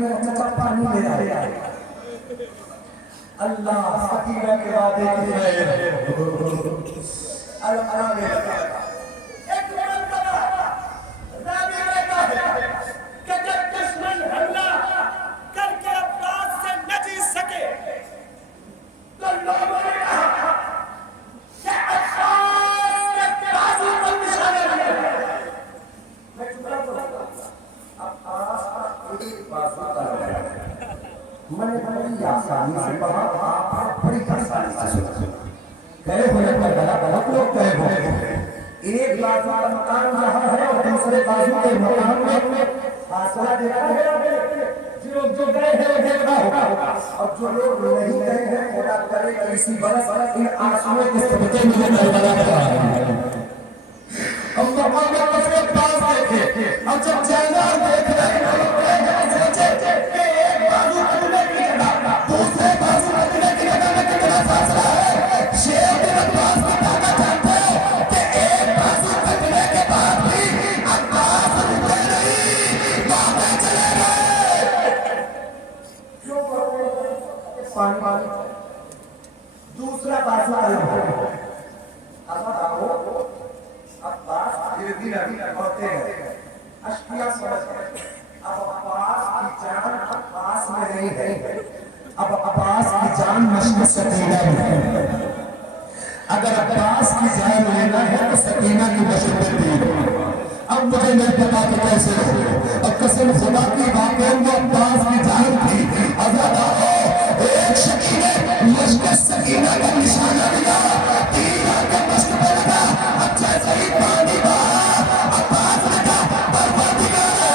میرا چچا پانی لے آیا اللہ سکینہ کے وعدے کی خیر اللہ نے ایک مرتبہ رابعہ کہتا ہے کہ جب دشمن حملہ کر کے عباس سے نہ جیت سکے تو لوگوں نے کہا کہ عباس کے بازو پر نشانہ لیا میں چکا تو عباس کا ایک بازو کا میں نے بڑی آسانی سے پڑھا آپ بڑی آسانی سے سنا کہے ہوئے پر غلط لوگ کہے ہوئے ایک بازو کا مکان رہا ہے اور دوسرے بازو کے مکان میں فاصلہ دیکھا ہے جو گئے ہیں وہ دیکھا ہوگا اور جو لوگ نہیں گئے ہیں خدا کرے اسی برس ان آنسوؤں کے صدقے مجھے کربلا کا اب مقام اپنے پاس دیکھے اب جب جانا دیکھ رہے ہیں سوچے کہ ایک بازو کٹنے کی جگہ دوسرے بازو کٹنے کی جگہ میں کتنا فاصلہ ہے شیر بن عباس بتا کر جانتے ہو کہ ایک بازو کٹنے کے بعد بھی عباس رکے نہیں واقع چلے گئے کیوں پانی دوسرا بازو آئے ہوئے اب عباس دھیرے ہوتے ہیں اشکیہ سمجھ گئے اب عباس کی جان عباس میں نہیں ہے اب عباس کی جان مشکل سکینہ میں ہے اگر عباس کی جان لینا ہے تو سکینہ کی مشکل دی اب مجھے نہیں پتا کہ کیسے ہو اب قسم خدا کی واقعہ میں عباس کی جان تھی حضرت آؤ ایک شکینے مشکل سکینہ کا نشانہ دیا تین آگے مشکل پہ لگا اب جیسے ہی پانی بہا عباس نے کہا پروردگارا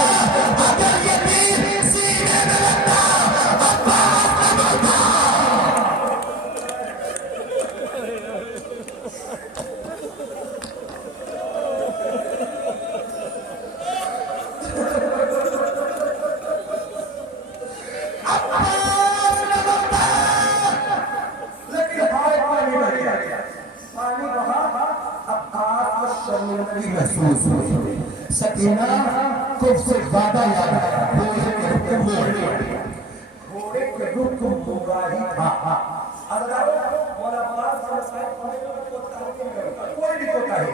اگر یہ تیر سینے میں لگتا عباس نہ مرتا عباس نہ مرتا لیکن ہائے پانی بہ گیا پانی بہا عباس کو شرمندگی محسوس ہوئی سکینہ کف سے زیادہ یاد آیا گھوڑے کے رخ کو ہوگا ہی تھا اگر مولا عباس صاحب کوئی بھی کوتا ہی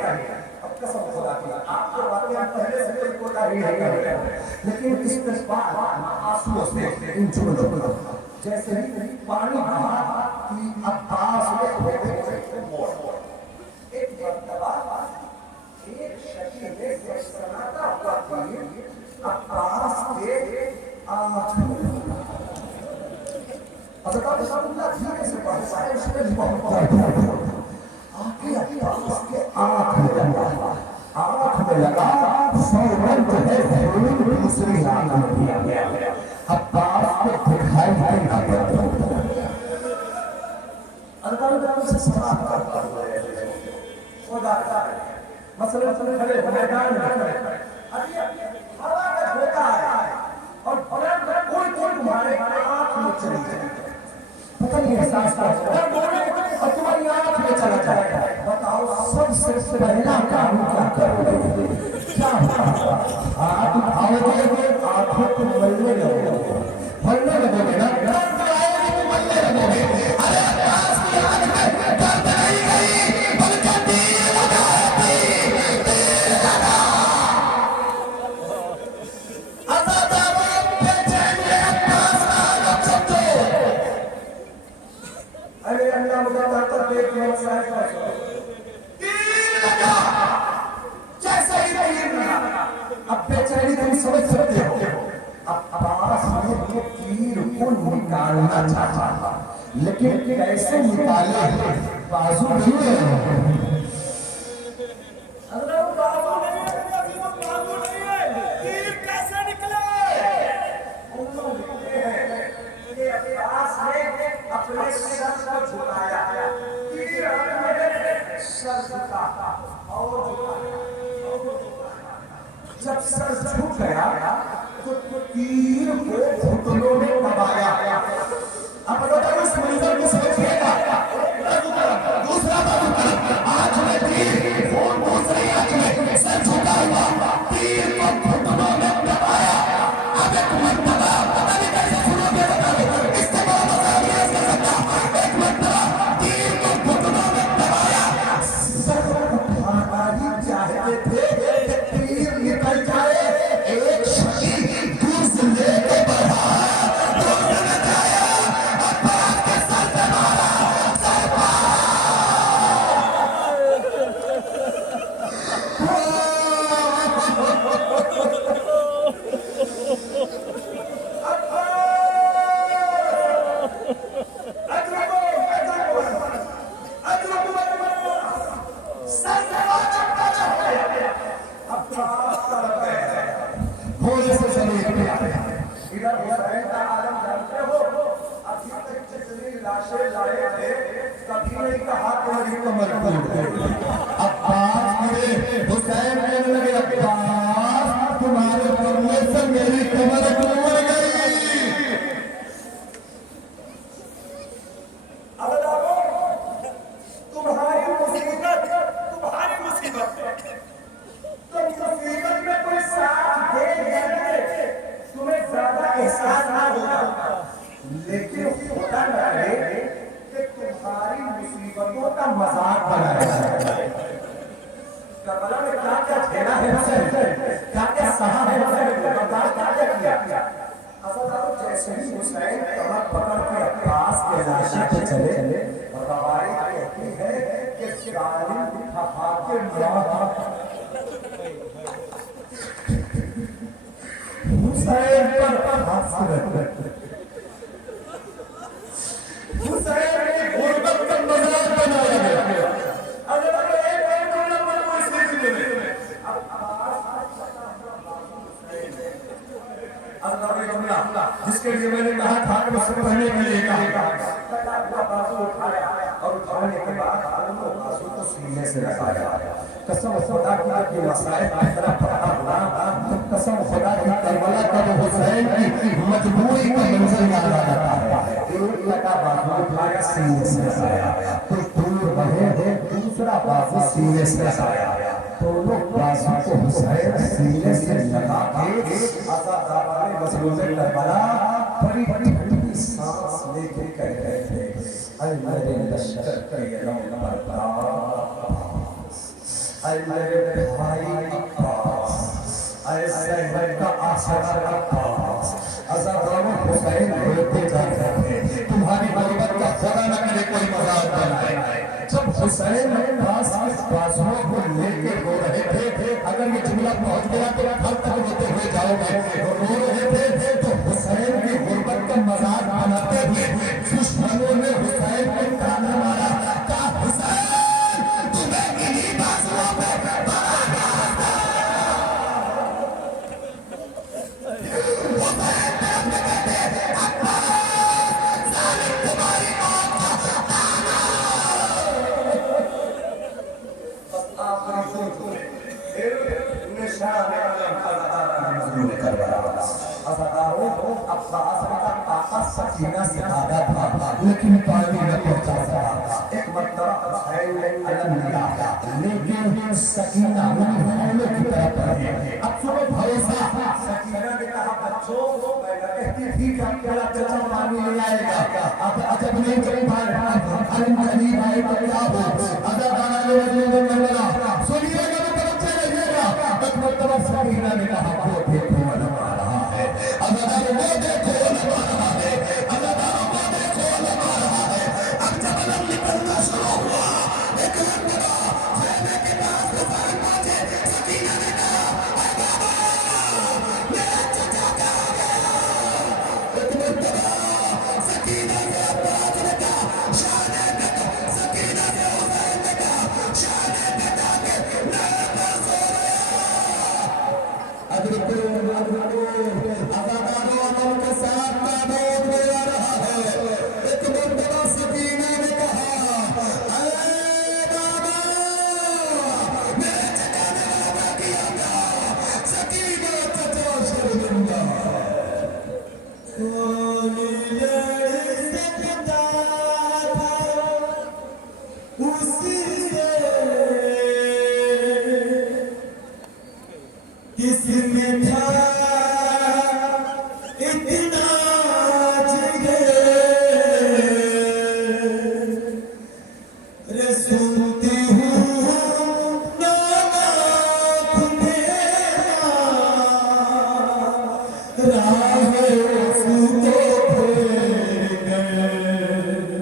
اب قسم خدا کی آپ کے واقعہ پہلے سے کوئی کوتا ہی نہیں ہے لیکن اس جذبات آنسوؤں سے ان جملوں کو جیسے ہی پانی بہا کہ عباس نے موڑ ایک مرتبہ ایک شکیل نے سناتا ہوا تیر عباس کے آنکھ میں لگا حضرت رسول اللہ دھیرے سے پڑھ سائے اس میں بہت درد آنکھ عباس کے آنکھ میں لگا فوراً جو ہے خون دوسری آنکھ میں دیا گیا عباس کو دکھائی نہیں آتا اللہ سے سوال کرتا ہوا ہے خدا مثلا کھڑے میدان میں ابھی ہوا کا دھوکہ ہے اور کوئی تمہارے آنکھ میں چلی جائے پتہ نہیں احساس کا اور تمہاری آنکھ میں چلا جائے بتاؤ سب سے پہلا کام کیا کرو گے کیا ہاتھ اٹھاؤ گے آنکھوں کو ملنے لگو گے نا درد آئے گی تو ملنے لگو گے ارے عباس کی آنکھ میں درد نہیں گئی بلکہ تیر لگا اب بیچاری تم سمجھ سکتے ہو عباس نے وہ تیر کو نکالنا چاہتا لیکن کیسے نکالے بازو نہیں ہے تیر کیسے نکلے عباس نے اپنے سر کو جھکایا تیر اپنے سر جھکا اور جب سر جھک گیا تو تیر کو گھٹنوں میں دبایا اب اس منظر کو سمجھیے گا دوسرا بازو آج دیگر حسین کا عالم جانتے ہو؟ ابھی تک جتنی لاشیں لائے تھے کبھی نہیں کہا کہ میری کمر ٹوٹ گئی. عباس میرے حسین کہنے لگے عباس تمہارے مرنے سے میری کمر ٹوٹ گئی. تمہاری مصیبت ہے. تم مصیبت میں کوئی ساتھ دے دے تمہیں زیادہ احساس نہ ہوگا, لیکن خدا نہ رہے کہ تمہاری مصیبتوں کا مذاق بنایا جائے. کربلا میں کیا کیا جھیلا ہے حسین, کیا کیا سہا ہے حسین, برداشت کیا کیا. عزیزانو جیسے ہی حسین کمر پکڑ کے عباس کے لاشے پہ چلے, روایت کہتی ہے کہ ظالم تھپا کے مار حسین پر حسرت, حسین کی غربت کا مذاق بنایا گیا. اگر ایک نمبر کو اس سلسلے میں جس کے لیے میں نے کہا تھا کہ اسے پڑھنے کے لیے کہا بازو اٹھایا اور اٹھانے کے بعد دونوں بازو کو سینے سے لگایا. قسم خدا کی جب یہ مسائل کی طرح پڑھا ہوا تو قسم خدا کی کربلا کا وہ حسین کی مجبوری کا منظر یاد آ جاتا ہے. ایک لگا بازو اٹھایا سینے سے لگایا, کچھ دور بڑھے دوسرا بازو سینے سے لگایا, دونوں بازو کو حسین سینے سے لگا کے عزاداران مظلوم کربلا بڑی بڑی ٹھنڈی سانس لے کے کہہ رہے تھے اے میرے لشکر کے نومر عباس, اے میرے بھائی عباس, اے زینب کا آسرا عباس. عزاداران حسین روتے جا رہے تھے تمہاری غربت کا خدا نہ کرے کوئی مذاق بنائے. جب حسین عباس کے بازوؤں کو لے کے رو رہے تھے, اگر یہ جملہ پہنچ گیا تو کل تک روتے ہوئے جاؤ گے, رو رہے تھے تو حسین کی غربت کا مذاق بناتے ہوئے دشمنوں نے حسین کو تانا مارا, کہا حسین تمہیں انہی بازوؤں پہ سکینہ سکھایا تھا لیکن پانی نہ پہنچا سکا. ایک مرتبہ حسین نے علم لیا لیکن سکینہ انہوں کی طرف پڑھی. اب سنو بھروسہ, سکینہ نے کہا بچوں میں نہ کہتی تھی کہ اکیلا چچا پانی لے آئے گا, اب عجب نہیں قریب آئے تو کیا ہو. عزاداران مظلوم کربلا سنیے گا تو بچے رہیے گا. ایک مرتبہ سکینہ نے کہا وہ دیکھو لگا رہا ہے, عزاداران وہ دیکھو لگا رہا ہے, عزاداران وہ دیکھو لگا رہا ہے. اب جب علم نکلنا شروع ہوا ایک مرتبہ خیمے کے پاس حسین پہنچے. سکینہ نے کہا اے بابا میرا چچا کہاں گیا. ایک مرتبہ سکینہ سے عباس نے کہا شان بیٹا, سکینہ سے حسین نے کہا شان بیٹا کے میرے پاس ہو گیا. عزاداروں عمل کے ساتھ تعبود میں آ رہا ہے. ایک مرتبہ سکینہ نے کہا اے بابا میرے چچا نے وعدہ کیا تھا. سکینہ چچا شرمندہ کوئی لڑ سکتا تھا اسی سے کس میں تھا اتنا جگر. سنتی ہوں نام تمہارا راہ اس کو پھیر گئے.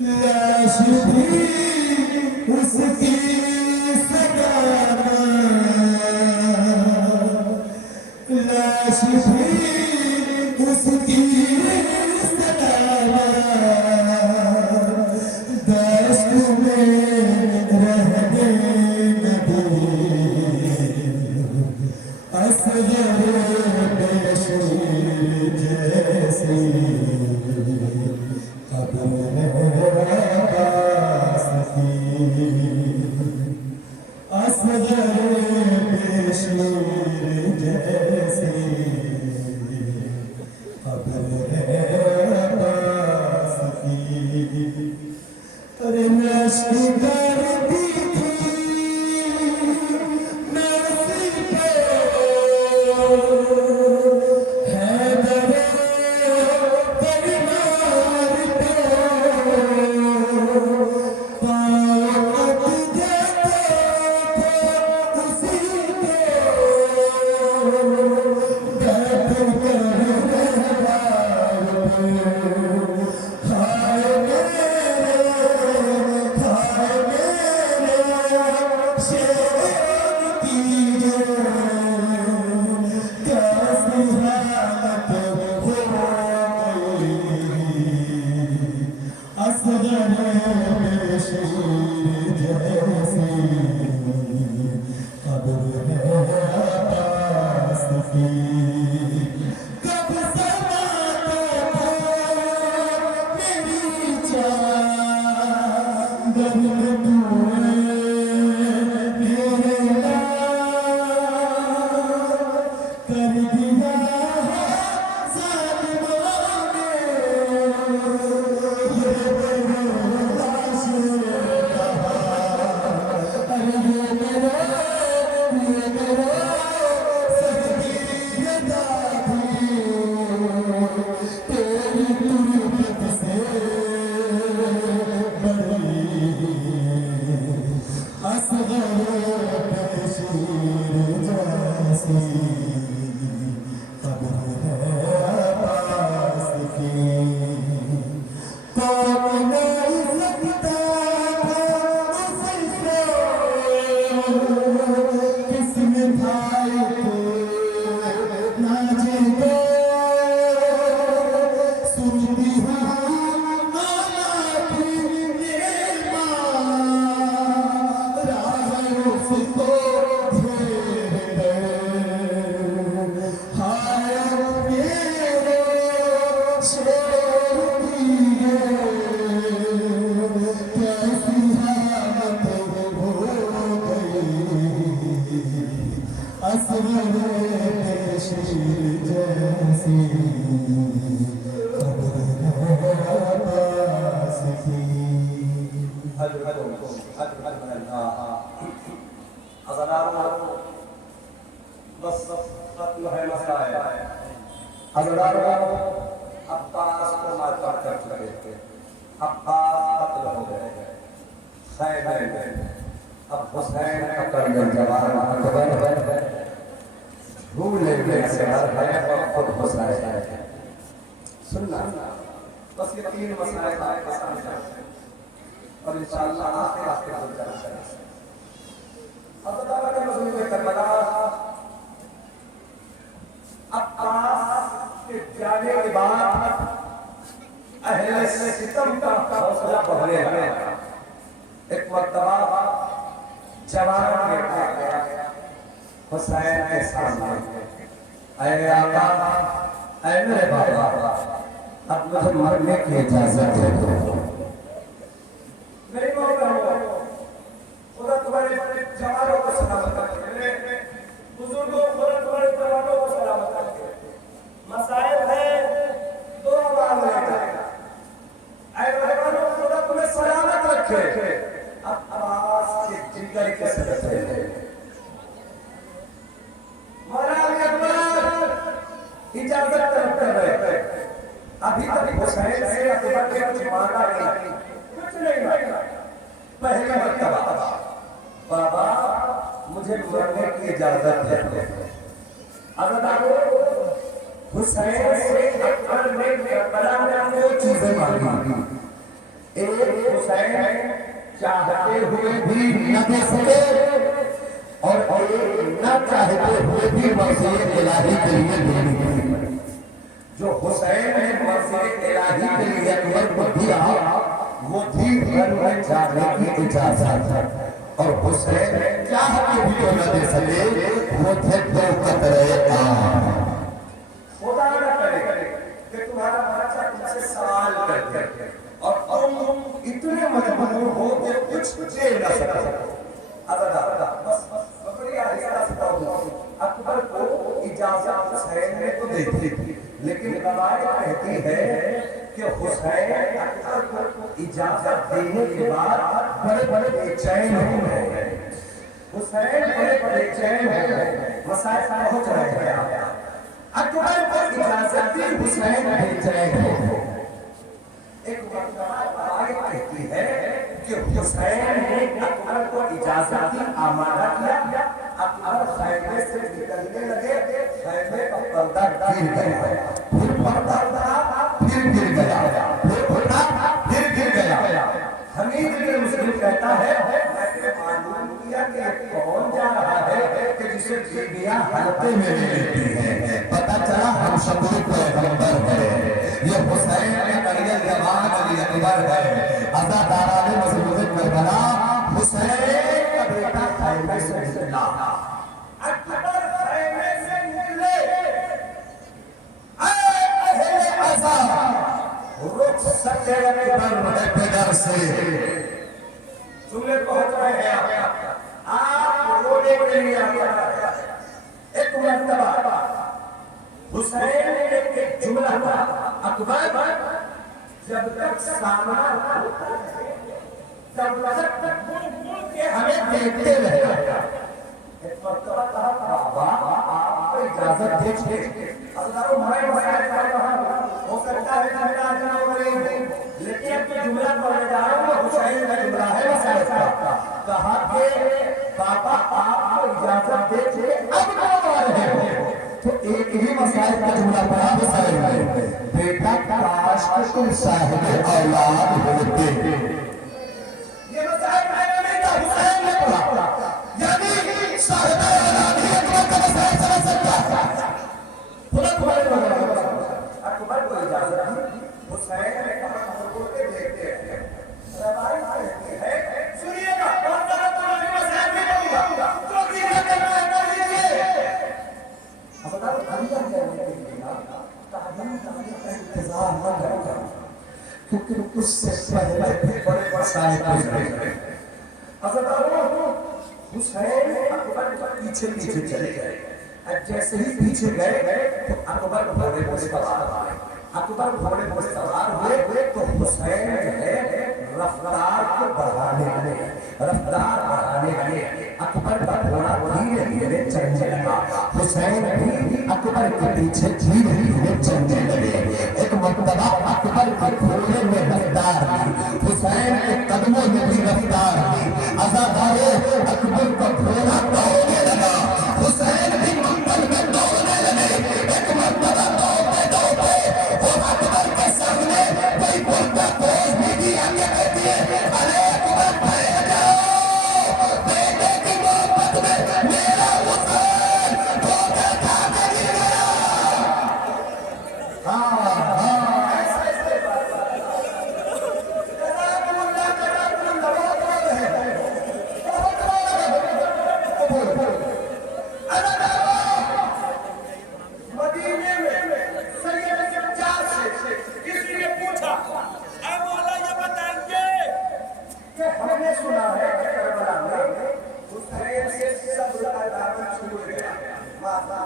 لاش بھی اس کی سجانا, لاش بھی اس کی سجانا, دست میں رہنے نبی اصغر پیشی بس ختم ہے مسائل حضرات عباس کو ماتم کر چکے تھے عباس قتل ہو گئے خیبر اب حسین پکڑ گئے جوان اکبر بھولے گئے سے ہر ہے اور خود حسین ہے سننا بس یہ تین مسائل آپ کے سامنے اور انشاءاللہ آخر ہو جانا چاہیے اب تعالیٰ کے مضمون کربلا عباس کے جانے کے بعد اہل ستم کا حوصلہ بڑھنے لگا ایک مرتبہ جوان بیٹا گیا حسین کے سامنے اے آقا اے میرے بابا اب مجھے مرنے کی اجازت دے دو میری موت ہو خدا تمہارے جوانوں کو سلامت کرے بزرگوں خدا تمہارے جوانوں کو سلامت کرے مسائل ہے دو آواز لے اے جوانوں خدا تمہیں سلامت رکھے اب آواز کے جگر کے سلسلے ہیں مولانا اکبر اجازت طلب کر رہے ابھی تک حسین سے اکبر کے کچھ مانگا نہیں کچھ نہیں پہلی مرتبہ بابا مجھے مرنے کی اجازت ہے حضرت حسین سے اکبر نے کربلا میں دو چیزیں مانگی ایک حسین چاہتے ہوئے بھی نہ دے سکے اور ایک نہ چاہتے ہوئے بھی مرضی الہی کے لیے دینی پڑی جو حسین نے مرضی الہی کے لیے اکبر کو دیا وہ تھی گھر میں جانے کی اجازت اور حسین چاہ کے بھی تو نہ دے سکے وہ تھے دو قطرے آم خدا نہ کرے کہ تمہارا بچہ تم سے سوال کرتے اور تم اتنے مجبور ہو کہ کچھ دے نہ سکو بس بڑی آہستہ سے کہوں اکبر کو اجازت حسین نے تو دی تھی لیکن روایت کہتی ہے کہ حسین اکبر کو اجازت دینے کے بعد بڑے بڑے بے-چین ہو گئے حسین بڑے بڑے چین ہو گئے مسائل پہنچ رہے ہیں اکبر کو اجازت دی حسین بے-چین ہو گئے ایک روایت کہتی ہے کہ حسین نے اکبر کو اجازت دی آمادہ کیا اکبر خیمے سے نکلنے لگے خیمے کا پردہ گر گیا پھر پردہ اٹھا پھر گر گیا پھر اٹھا پھر گر گیا حمید بن مسلم کہتا ہے میں نے معلوم کیا کہ کون جا رہا ہے کہ جسے بیویاں حلقے میں لیتی ہیں پتہ چلا ہم شکر پیغمبر ہے یہ حسین علی الجواد علی اکبر ہے عزاداران مسجد کربلا حسین کا بیٹا خیمے سے نکلا اکبر خیمے سے نکلے اے اہل عزا رخ سکے اکبر بدر سے جملے پہنچ رہے ہیں آپ رونے کے لیے آیا ایک مرتبہ حسین نے ایک جملہ کہا اکبر جب تک سامنا ہوتا ہے جب تک مل کے ہمیں دیکھتے رہے ایک مرتبہ کہا بابا آپ کو اجازت دیکھتے اگر ہمارے مسائل کا کہا ہو سکتا ہے کہ میرا جناب بڑے لیکن اب جو جملہ پڑھنے جا رہا ہوں وہ حسین کا جملہ ہے مسائل کا کہا کہ بابا آپ کو اجازت دیکھتے اب کون آ رہے ہو تو ایک ہی مسائل کا جملہ پڑھا مسائل میں بیٹا کاش کہ تم صاحب اولاد ہوتے یہ مسائل میں نہیں تھا حسین نے پڑھا یعنی صاحب اولاد ہی اکبر کا مسائل سمجھ سکتا خدا تمہارے اکبر کو اجازت دی حسین نے کہا ہم کو دیکھتے ہیں روایت کہتی ہے سنیے گا بہت زیادہ تمہاری مسائل بھی کہوں گا جو بھی کرنا ہے کر لیجیے حضرت خلیفہ کہنے کے لیے تعلیم کا انتظار نہ کرو کیونکہ اس سے پہلے بڑے مسائل گزرے حضرت حسین اکبر کے پیچھے پیچھے چلے گئے جیسے ہی پیچھے گئے تو اکبر گھوڑے پر سوار ہوئے. اکبر گھوڑے پر سوار ہوئے تو حسین جو ہے رفتار کو بڑھانے لگے. اکبر کا گھوڑا دھیرے دھیرے چلنے لگا. حسین بھی اکبر کے پیچھے دھیرے دھیرے چلنے لگے. ایک مرتبہ اکبر کے گھوڑے میں رفتار دی, حسین کے قدموں میں بھی رفتار دی. عزادارے اکبر کا گھوڑا دوڑنے لگا, حسین بھی منزل میں دوڑنے لگے. ایک مرتبہ دوڑتے دوڑتے وہ اکبر کے سامنے کوئی بولتا پوز بھی دیا کہ کہتی ہے ارے اکبر بھائی جاؤ, بیٹے کی محبت میں میرا حسین دھوکہ کھا کے گر گیا. مدینے میں سید سجاد سے کسی نے پوچھا اے مولا یہ بتائیے کہ ہم نے سنا ہے کہ کربلا میں حسین سے صبر کا دامن چھوٹ گیا. ماتا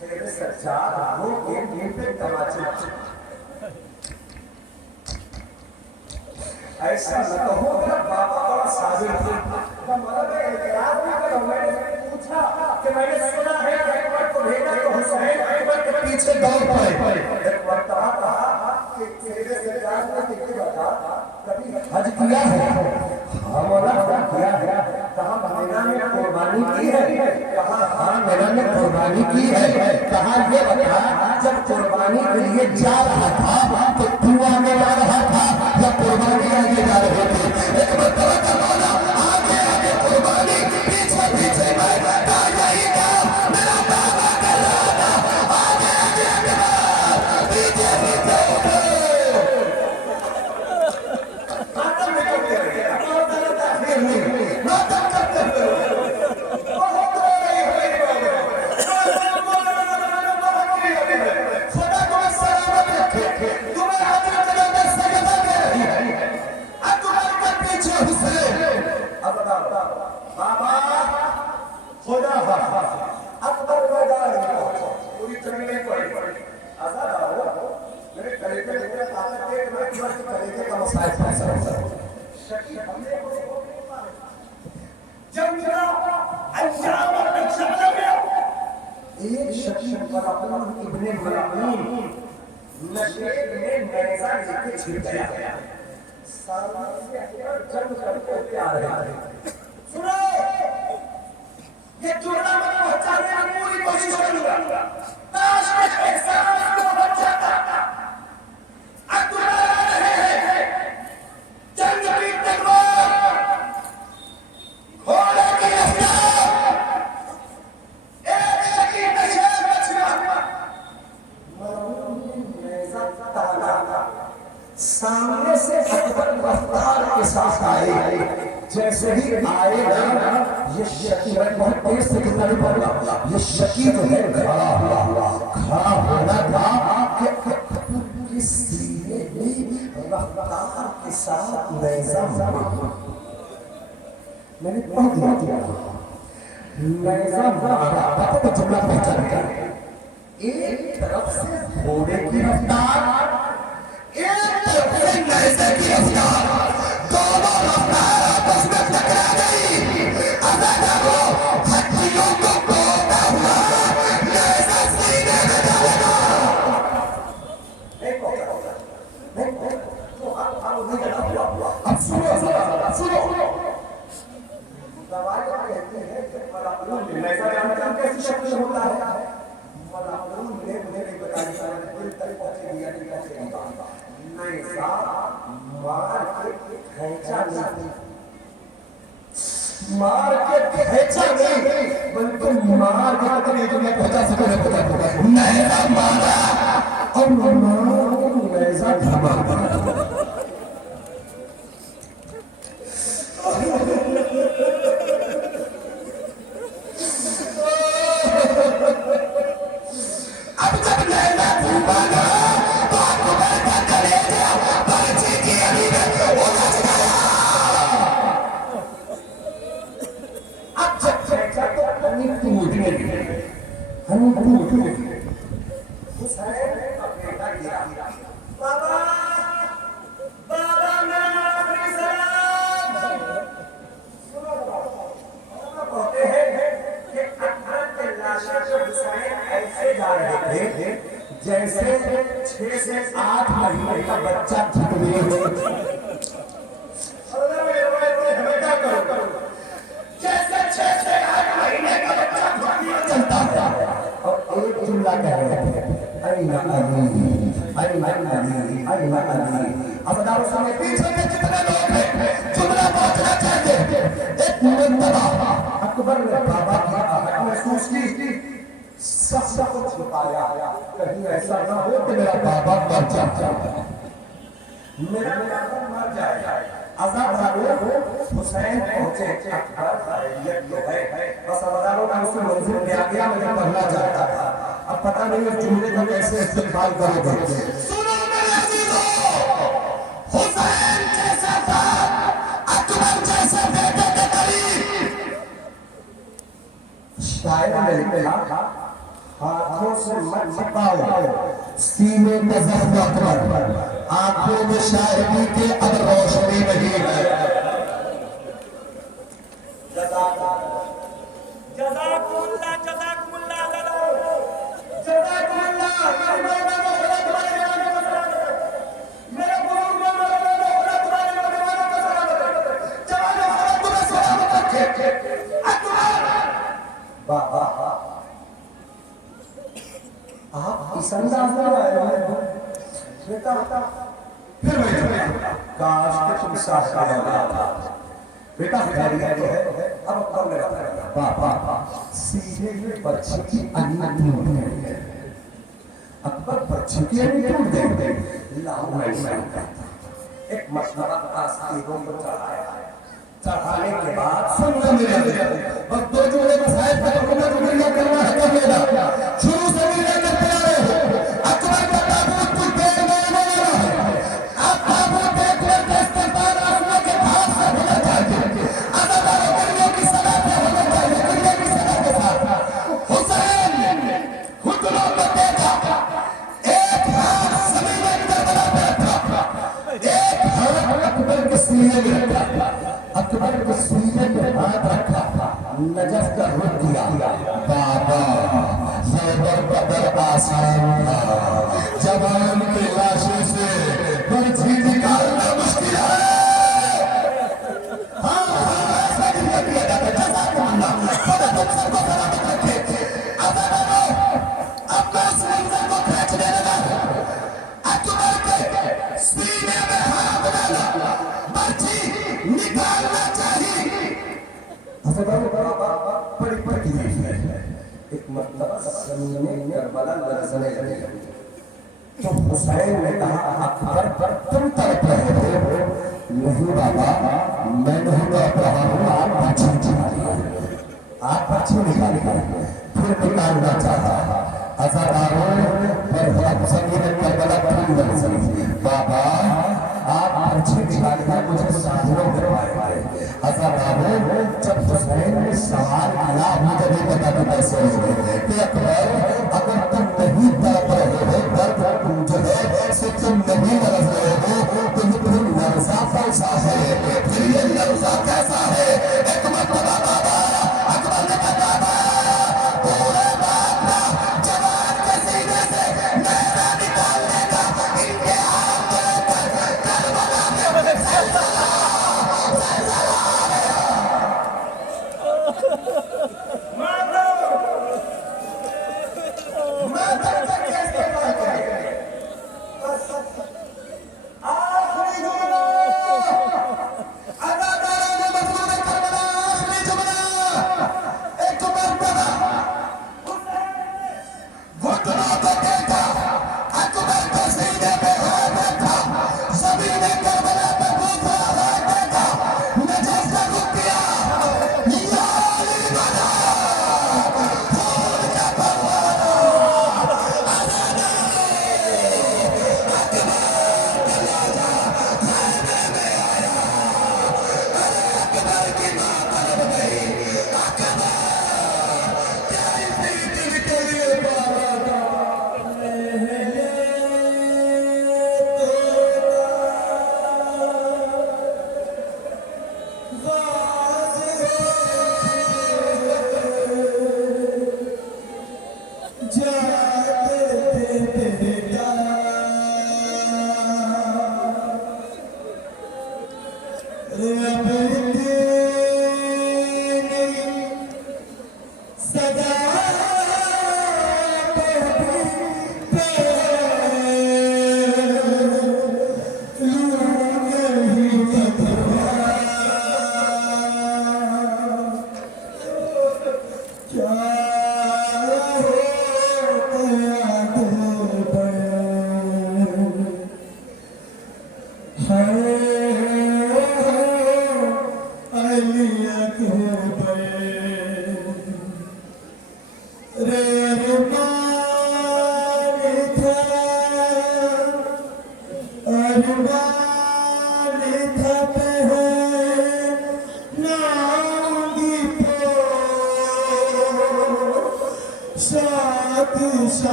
سید سجاد وہ کے منہ پہ تماچے ایسا نہ کہو کہ بابا بڑا صابر تھا. مطلب اعتراض نہ کرو, میں نے پوچھا کہ میں نے سنا ہے کہ اکبر کو بھیجا تو حسین اکبر کے پیچھے دوڑ پڑے. ایک مرتبہ کہا کہ سید سجاد نے کسی بتا کبھی حج کیا ہے؟ ہاں مولا حج کیا ہے. کہاں مینا نے قربانی کی ہے؟ کہاں ہاں مینا نے قربانی کی ہے. کہاں یہ بتا جب قربانی کے لیے جا رہا تھا تو تو آگے جا رہا تھا یا قربانی آگے جا رہے تھے؟ ایک مرتبہ کا مولا آگے آگے قربانی پیچھے پیچھے میں کہا یہی کہا میرا بابا کر رہا تھا آگے آگے آگے پیچھے پیچھے ماتم نکل گیا. بہت زیادہ تاخیر نہیں, ماتم کرتے ہوئے بہت رو رہی ہوئی خدا تمہیں سلامت رکھے, تمہیں حاضر قدم میں سجدہ دے رہی ہے. اکبر کے پیچھے حسین. اب بتاؤ بابا خدا حافظ. اکبر میدان میں پہنچا, پوری جنگیں پڑی. آزاد آؤ میرے کلیجے میں طاقت ہے کہ میں اکبر کے کلیجے کا مسائل فیصلہ کروں. شکی ہم نے جنگ کا انجام اور نقشہ بنا گیا. ایک شکی ملعون ابن ملعون نشیب میں نیزہ لے کے چھپ گیا. سالمان سے اکبر جنگ کرتے تیار ہے. سنو یہ جرلا میں پہنچانے کی پوری کوشش کروں گا. کاش میں احساس کو بچ جاتا. اکبر آ رہے ہیں, جنگ کی تلوار, گھوڑے کی رفتار, ایک شکی نشیب بچ گیا. ملعون نے نیزہ تانا. سامنے سے اکبر رفتار کے ساتھ آئے. جیسے ہی آئے نا یہ شکی بہت تیز سے کتنا نہیں پڑ گا. یہ شکی جو ہے کھڑا ہونا تھا کہ پوری سینے میں رفتار کے ساتھ نیزہ مارا. میں نے پڑھ دیا نیزہ مارا. پتہ جملہ پہچان کر ایک طرف سے گھوڑے کی رفتار, ایک طرف سے نیزے کی رفتار, دونوں رفتار آپس میں ٹکرا گئی. عزادارو ہتھیوں کو توڑتا ہوا نیزہ سینے میں ڈالا. اب سنو روایت کہتی ہے کہ ملعون نیزہ جانتے کیسی شکل ہوتا ہے. ملعون نے مجھے نہیں بتایا دل تک پہنچے دیا نہیں کیسے ہوتا. نیزہ مار کے کھینچا نہیں, مار کے کھینچا نہیں بلکہ مار کے قریب میں پہنچا سکے. نیزہ مارا اور نیزہ دھماکا. اب جب نیزہ دھماکا تو اکبر کا کلیجہ پرچی کی علی میں اجڑ گیا. اب جب کھینچا تو اپنی ٹوٹنے لگی. بابا بابا میرا آخری سلام کہتے ہیں کہ اکبر کے لاشیں کو حسین ایسے جا رہے تھے جیسے 6 سے 8 مہینے کا بچہ جھٹنے ہو جیسے 6 سے 8 مہینے کا بچہ جھٹنے چلتا تھا اور ایک جملہ کہہ رہے تھے این علی این علی این علی اب دارو سامنے پیچھے کے جتنے لوگ ہیں جملہ پہنچنا چاہتے ایک مرتبہ اکبر نے بابا کی آہٹ محسوس کی سب کو چھپایا کہیں ایسا نہ ہو کہ میرا بابا مر جائے میرا بابا مر جائے عذاب ضرور حسین پہنچے اکبر خیریت تو ہے بس ہزاروں کا اس میں منظور کیا گیا مجھے پڑھنا چاہتا تھا اب پتہ نہیں اس جملے کو کیسے استقبال کرو گے سنو میرے عزیزو حسین جیسا تھا اکبر جیسے بیٹے کے قریب شاعر نے لکھا ہاتھوں سے مت چھپاؤ سینے میں زخم اکبر آنکھوں میں شاعری کے اب روشنی نہیں ہے جزاکم اللہ جزاکم اللہ جزاکم اللہ میرے بزرگوں بابا آپ اس انداز میں آئے ہیں بیٹا پھر میں کاش کہ تم ساتھ کا ہوگا بیٹا خیریت ہے اب اکبر نے بتایا بابا سیدھے میں بچے کی انیت ٹوٹ گئی ہے اکبر بچے کی انیت ٹوٹ گئی لاؤ میں کہتا ایک مسئلہ آسانیوں کو چڑھانے کے بعد سن لو میرے بس دو جملے مسائل کا حکومت ملیہ کرنا ہے کر لینا شروع سے ملیہ کرتے آ رہے ہو اکبر کا تابوت کچھ دیر میں رہا ہے آپ تابوت ایک بار کے استقبال آسمہ کے بھاگ سے ہونا چاہیے عزاداروں گریوں کی صلاح پہ ہونا چاہیے گریوں کی صلاح کے ساتھ حسین خطلوں کو دیکھا ایک ہاتھ زمین کربلا پہ رکھا ایک ہاتھ اکبر کے سینے میں رکھا اکبر کے سینے پہ ہاتھ رکھا نجف کا رخ دیا بابا خیبر بدر آسان تھا جوان کے لاشے سے برچھی نکالنا مشکل ہے ہاں ایسا دنیا دیا جاتا ہے جزاکم اللہ خدا تم سب کو سلامت رکھے عزاداروں اب میں اس منظر کو کھینچنے لگا اکبر کے سینے میں ہاتھ ڈالا برچھی نکالنا چاہیے بڑی پڑی ہے ایک مرتبہ زمین کربلا لرزنے لگی تو حسین نے کہا اکبر پر تم تڑپ رہے ہو نہیں بابا میں نہیں تڑپ رہا ہوں آپ بچی نکالیے آپ بچی نکالیے پھر نکالنا چاہا عزاداروں پر حق زمین کربلا ٹوٹ لرزی بابا آپ بچی نکالیے مجھے ساتھوں کروائے عزاداروں جب حسین نے سوال کیا مجھے نہیں پتا کہ کیسے ہوئے کہ اکبر اگر تم نہیں تڑپ رہے ہو درد تم جو ہے سے تم نہیں لرز رہے ہو تو یہ پھر لرزہ کیسا ہے پھر یہ لرزہ کیسا ہے ایک مرتبہ بابا اکبر نے کہا بابا پورے باپا جوان کے سینے سے نیزہ نکالنے کا ان کے ہاتھ لے کر کربلا میں زلزلہ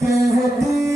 کہتی